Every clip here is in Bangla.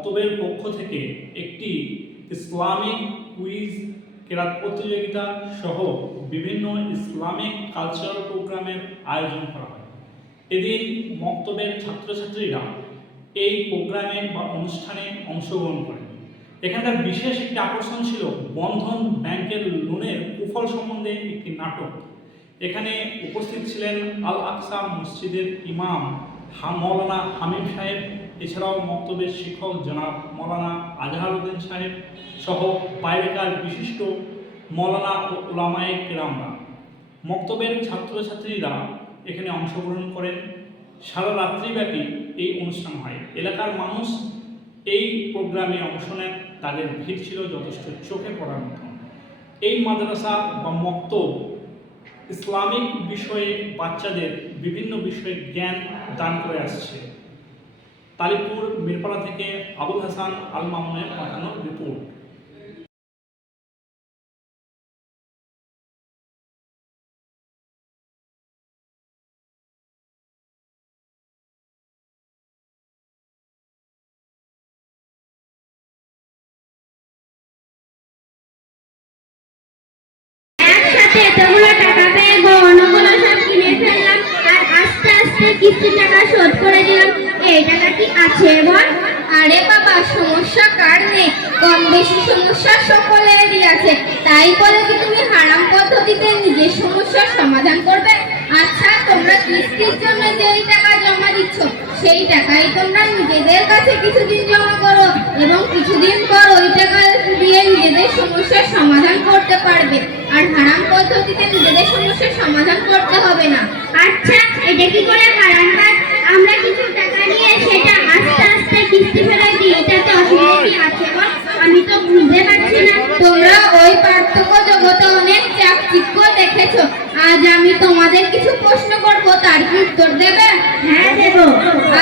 মক্তবের পক্ষ থেকে একটি ইসলামিক কুইজ কেরাত প্রতিযোগিতা সহ বিভিন্ন ইসলামিক কালচারাল প্রোগ্রামের আয়োজন করা হয়। এদিন মক্তবের ছাত্রছাত্রীরা এই প্রোগ্রামে বা অনুষ্ঠানে অংশগ্রহণ করেন। এখানকার বিশেষ একটি আকর্ষণ ছিল বন্ধন ব্যাংকের লোনের কুফল সম্বন্ধে একটি নাটক। এখানে উপস্থিত ছিলেন আল আকসা মসজিদের ইমাম মৌলানা হামিম সাহেব, এছাড়াও মক্তবের শিক্ষক জনাব মৌলানা আজহার উদ্দিন সাহেব সহ বাইরেকার বিশিষ্ট মৌলানা ও উলামায়ে কেরামরা। মক্তবের ছাত্রছাত্রীরা এখানে অংশগ্রহণ করেন। সারা রাত্রিব্যাপী এই অনুষ্ঠান হয়। এলাকার মানুষ এই প্রোগ্রামে অংশ নেন। তাদের ভিড় ছিল যথেষ্ট চোখে পড়ার মতো। এই মাদ্রাসা বা মক্তব ইসলামিক বিষয়ে বাচ্চাদের বিভিন্ন বিষয়ে জ্ঞান দান করে আসছে। তালিপুর মিরপাড়া থেকে আবুল হাসান আল মামুনের পাঠানো রিপোর্ট। কিস্তি টাকা শোধ করে দিলাম, এই টাকা কি আছে বল? আরে বাবা, সমস্যা কার নেই? কম বেশি সমস্যা সকলেরই আছে। তাই বলে কি তুমি হারাম পদ্ধতিতে নিজের সমস্যার সমাধান করবে? আচ্ছা, তোমরা কিস্তির জন্য যেই টাকা জমা দিচ্ছ সেই টাকাই তোমরা নিজেদের কাছে কিছুদিন জমা করো এবং কিছুদিন পর ওই টাকা দিয়ে নিজেদের সমস্যার সমাধান করতে পারবে। আর হারাম পদ্ধতিতে নিজেদের সমস্যার সমাধান করতে হবে না। আচ্ছা, এটা কি করে হারাম কাজ? আমরা কিছু টাকা নিয়ে সেটা আস্তে আস্তে কিস্তি ফেরত দিই, এটাতে অসুবিধা কি আছে বল? আমি তো বুঝতে পারছি না। তোমরা ওই পার্থক্য জগতে অনেক চাকচিক্য দেখেছো। আজ আমি তোমাদের কিছু প্রশ্ন করব, তার কি উত্তর দেবে? হ্যাঁ, দেব।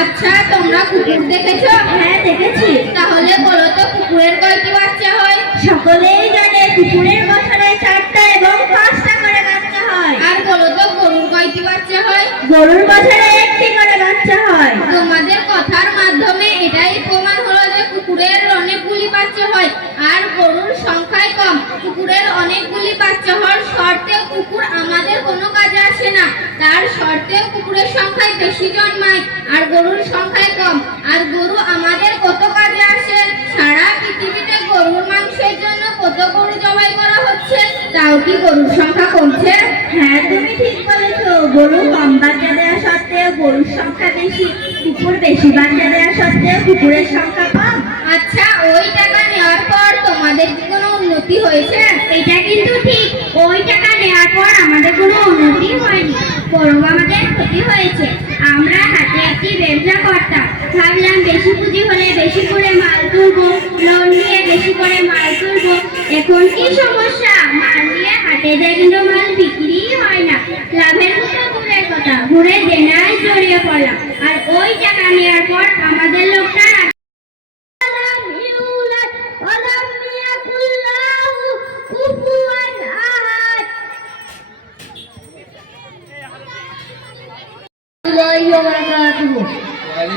আচ্ছা, তোমরা কুকুর দেখেছো? হ্যাঁ, দেখেছি। তাহলে বলো তো, কুকুরের কয়টি বাচ্চা হয়? সকলেই জানে কুকুরের বছরে 4টা এবং 5টা করে বাচ্চা হয়। আর বলো তো, গরুর কয়টি বাচ্চা হয়? গরুর বছরে 1টি করে বাচ্চা হয়। তোমাদের কথার মাধ্যমে এটাই প্রমাণ হলো যে কুকুরের অনেকগুলি বাচ্চা হয় আর গরুর সংখ্যায় কম। কুকুরের অনেকগুলি বাচ্চা হওয়ার শর্তেও কুকুর আমাদের কোনো কাজে আসে না, তার শর্তেও কুকুরের সংখ্যায় বেশি জন্মায় আর গরুর সংখ্যায় কম। আর গরু আমাদের কত কাজে আসে? সারা পৃথিবীতে গরুর মাংসের জন্য কত গরু জবাই করা হচ্ছে, তাও কি গরুর সংখ্যা কমছে? হ্যাঁ, তুমি ঠিক বলেছো। গরু কম বাচ্চা দেওয়া সত্ত্বেও গরুর সংখ্যা বেশি, কুকুর বেশি বাচ্চা দেওয়া সত্ত্বেও কুকুরের সংখ্যা কম। আচ্ছা, ওই টাকা নেওয়ার পর তোমাদের কি কোনো উন্নতি হয়েছে? এটা কিন্তু ঠিক। ওই টাকা নেওয়ার পর আমাদের কোনো উন্নতি হয়নি, বরং আমাদের ক্ষতি হয়েছে। আমরা হাতে একটি ব্যবসা করতাম, ভাবলাম বেশি পুঁজি হলে বেশি করে মাল তুলবো, লোন নিয়ে বেশি করে মাল তুলবো। এখন কি সমস্যা? মাল নিয়ে হাটে যায় কিন্তু মাল বিক্রি হয় না। লাভের মতো দূরের কথা, ঘুরে দেনায় জড়িয়ে পড়লাম। আর ওই টাকা নেওয়ার পর আমাদের লোকটা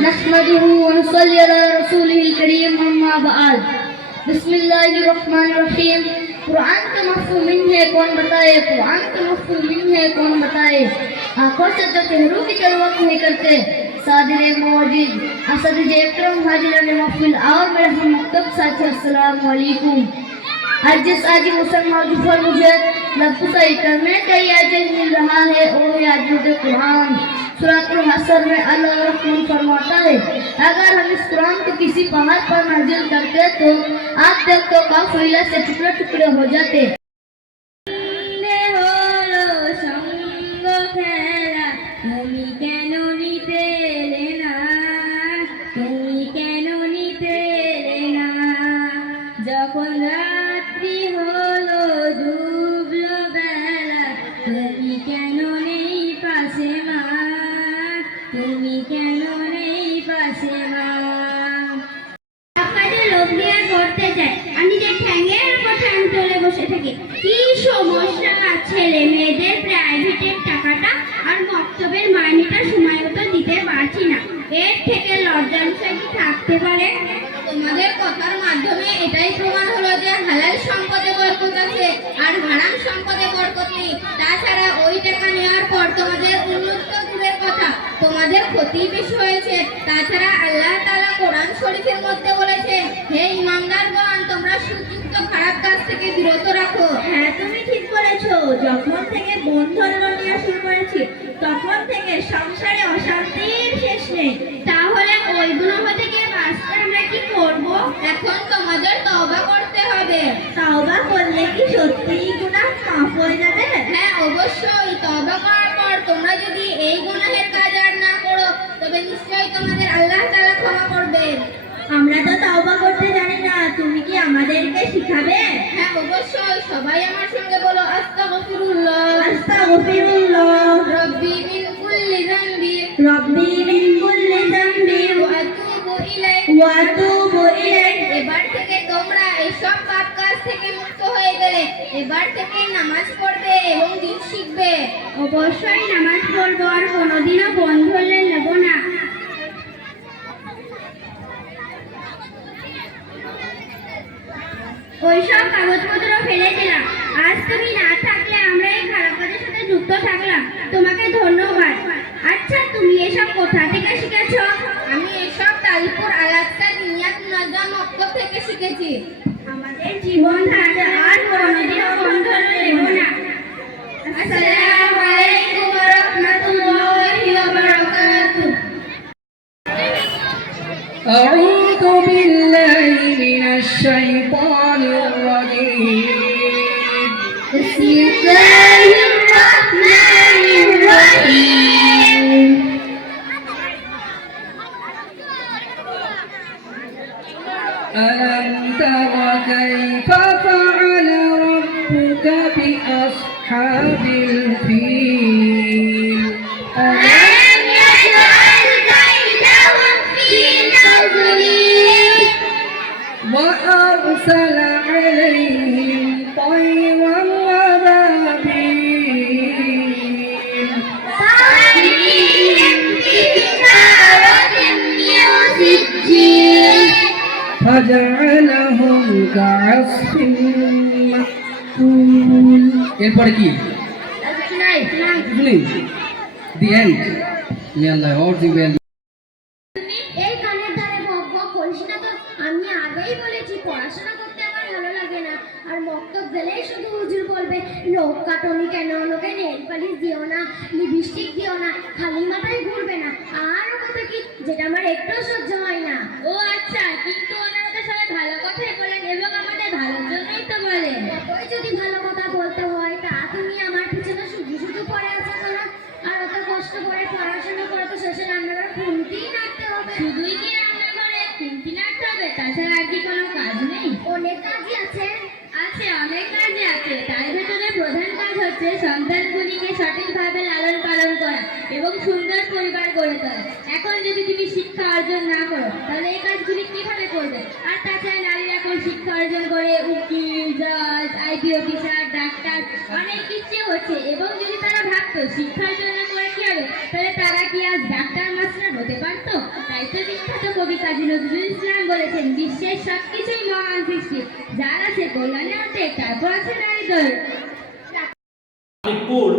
نحمده ونصلي على رسوله الكريم أما بعد بسم الله الرحمن الرحيم कुरान के मफ़हूम है कौन बताए, कुरान के मफ़हूम है कौन बताए। आंखों से जो चेहरों की तलवत नहीं करते। सादिर मौजूद असद जेकरम हाजिर महफिल और मेरे हम मकतब साथी अस्सलाम वालेकुम। आज जिस आज मुसलमान पर मुझे लफ्ज़ करने का आज मिल रहा है वो है आज कुरान। सूरह हशर में अल्लाह रहमान फरमाता है, अगर हम इस कुरान को किसी पहाड़ पर नाजिल करते तो आप तक तो काफिला से टुकड़े टुकड़े हो जाते। কি সমস্যা? ছেলে মেয়েদের প্রাইভেটের টাকাটা আর মক্তবের মাইনেটা সময় মতো দিতে পারছি না, এর থেকে লজ্জার বিষয় কি থাকতে পারে? তোমাদের সম্পদে বরকত আছে আর হারাম সম্পদে বরকত নেই। তাছাড়া ওই টাকা নেওয়ার পর তোমাদের উন্নত দূরের কথা, তোমাদের ক্ষতি বেশি হয়েছে। তাছাড়া আল্লাহ তাআলা কোরআন শরীফের মধ্যে বলেছেন, হে ঈমানদারগণ, তোমরা সুযুক্ত খারাপ কাজ থেকে বিরত রাখো। হ্যাঁ, তুমি ঠিক বলেছো। যখন থেকে বন্ধন নেওয়া শুরু করেছি তখন থেকে সংসারে অশান্তির শেষ নেই। তাহলে ওইগুলো থেকে বাঁচতে আমরা কি করব? এখন তোমাদের তওবা করতে হবে। তাওবা করলে কি সত্যিই গুনাহ মাফ হয়ে যাবে? হ্যাঁ, অবশ্যই। তওবা করার পর তোমরা যদি এই গুনাহের কাজ আর না করো তবে নিশ্চয়ই তোমাদের আল্লাহ তাআলা ক্ষমা করবেন। আমরা তো তাওবা করতে জানি না, তুমি কি আমাদেরকে শিখাবে? হ্যাঁ, অবশ্যই। সবাই আমার সঙ্গে বলো, আস্তাগফিরুল্লাহ আস্তাগফিরুল্লাহ রব্বি মিন কুল্লি যামবি রব্বি মিন কুল্লি যামবি ওয়া আতুবু ইলাইক। ওয়া আতুবু ইলাইক। এবার থেকে তোমরা এইসব পাপ কাজ থেকে মুক্ত হয়ে গেলে এবার থেকে নামাজ পড়বে এবং দিন শিখবে। অবশ্যই নামাজ পড়বো আর কোনোদিনও বন্ধ হলে নেব না। ওইসব কাগজপত্র ফেলে দিলাম। আজ তুমি না থাকলে আমরা এই খারাপ কাজের সাথে যুক্ত থাকলাম। তোমাকে ধন্যবাদ। আচ্ছা, তুমি এসব কোথা থেকে শিখেছো? আমি এসব তালিপুর আল-আকসা দিনিয়াত মুনাজ্জাম মক্তব থেকে শিখেছি। আমাদের জীবন ধারা আর কোনোদিনও বন্ধ নেব না। আসসালামু আলাইকুম ওয়া রাহমাতুল্লাহি ওয়া বারাকাতুহু। أعوذ بالله من الشيطان الرجيم. بسم الله الرحمن الرحيم. ألم تر كيف فعل ربك بأصحاب الفيل؟ ألم يجعل كيدهم في تضليل وأرسل عليهم طيرا أبابيل ترميهم بحجارة من سجيل فجعلهم كعصف مأكول. এরপরে কি? The end. May Allah hold you well. এই কানের ধারে বক বক করিস না তো। আমি আগেই বলেছি পড়াশোনা করতে আমার ভালো লাগে না। আর মক্তব গেলেই শুধু হুজুর বলবে, লোক কাটনি কেন, লোকে নেল পালিশ দিও না, লিপস্টিক দিও না, খালি মাথায় ঘুরবে না, আরও কত কি, যেটা আমার একটু সহ্য হয় না। ও আচ্ছা, কিন্তু ওনারা তো সবাই ভালো কথাই বলেন এবং আমাদের ভালোর জন্যই তো বলেন। কতই যদি ভালো কথা বলতে হয়, তা তুমি আমার পিছনে শুধু শুধু পড়ে আছো কেন? আর অত কষ্ট করে পড়াশোনা করে তো শেষে রান্নাঘরে খুন্তিই নাড়তে হবে। শুধুই কি রান্না করে খুন্তি নাড়তে হবে? তাছাড়া আর কি কোনো কাজ নেই? অনেক কাজই আছে। আছে, অনেক কাজই আছে। তার ভেতরে প্রধান কাজ হচ্ছে সন্তানগুলিকে সঠিকভাবে লালন পালন করা এবং সুন্দর পরিবার গড়ে তোলা। এখন যদি তুমি শিক্ষা অর্জন না করো তাহলে এই কাজগুলি কিভাবে করবে? আর তাছাড়া নারীরা এখন শিক্ষা অর্জন করে উকিল, জজ, আইপি অফিসার, ডাক্তার অনেক কিছু হচ্ছে। এবং যদি তারা ভাবতো শিক্ষা অর্জন না করে কি হবে, তাহলে তারা কি আজ ডাক্তার মাস্টার হতে পারতো? তাই তো বিখ্যাত কবি কাজী নজরুল ইসলাম বলেছেন, বিশ্বের সবকিছুই মহান সৃষ্টি, যার আছে কল্যাণে ওঠে তারপর আছে নারীদের। তালিপুর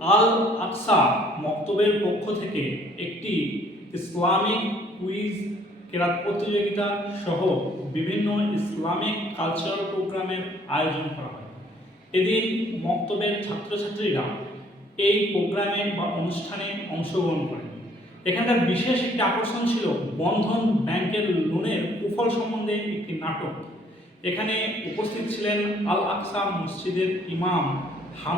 আল-আকসা মক্তবের পক্ষ থেকে একটি ইসলামিক কুইজ কেরাত প্রতিযোগিতা সহ বিভিন্ন ইসলামিক কালচারাল প্রোগ্রামের আয়োজন করা হয়। এদিন মক্তবের ছাত্রছাত্রীরা এই প্রোগ্রামে বা অনুষ্ঠানে অংশগ্রহণ করেন। এখানকার বিশেষ একটি আকর্ষণ ছিল বন্ধন ব্যাংকের লোনের কুফল সম্বন্ধে একটি নাটক। এখানে উপস্থিত ছিলেন আল-আকসা মসজিদের ইমাম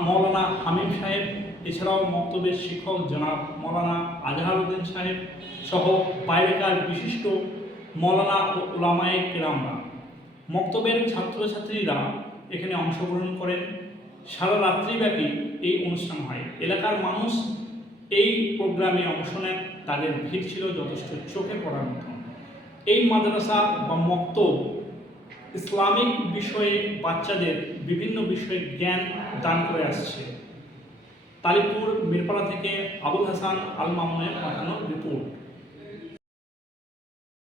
মৌলানা হামিম সাহেব, এছাড়াও মক্তবের শিক্ষক জনাব মৌলানা আজহারউদ্দিন সাহেব সহ বাইরেকার বিশিষ্ট মৌলানা ও উলামায়ে কেরামরা। মক্তবের ছাত্রছাত্রীরা এখানে অংশগ্রহণ করেন। সারা রাত্রিব্যাপী এই অনুষ্ঠান হয়। এলাকার মানুষ এই প্রোগ্রামে অংশ নেন। তাদের ভিড় ছিল যথেষ্ট চোখে পড়ার মতো। এই মাদ্রাসা বা মক্তব ইসলামিক বিষয়ে বাচ্চাদের বিভিন্ন বিষয়ে জ্ঞান দান করে আসছে। তালিপুর মিরপাড়া থেকে আবুল হাসান আল মামুনের পাঠানো রিপোর্ট।